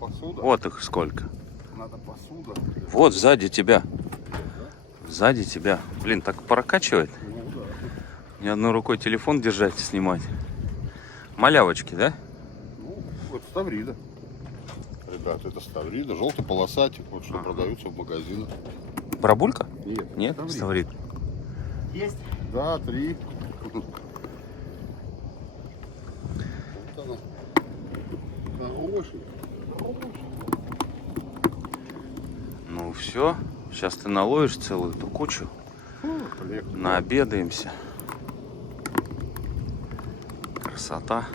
посуда. Вот их сколько. Надо посуда. Вот сзади тебя. Сзади тебя. Блин, так прокачивает. Ну да. Ни одной рукой телефон держать и снимать. Малявочки, да? Ну, это ставрида. Ребята, это ставрида. Желтый полосатик. Вот что продаются в магазинах. Барабулька? Нет. Нет? Ставрид. Есть? Да, 3. Вот она. Хороший. Ну все. Сейчас ты наловишь целую эту кучу. Наобедаемся. Красота.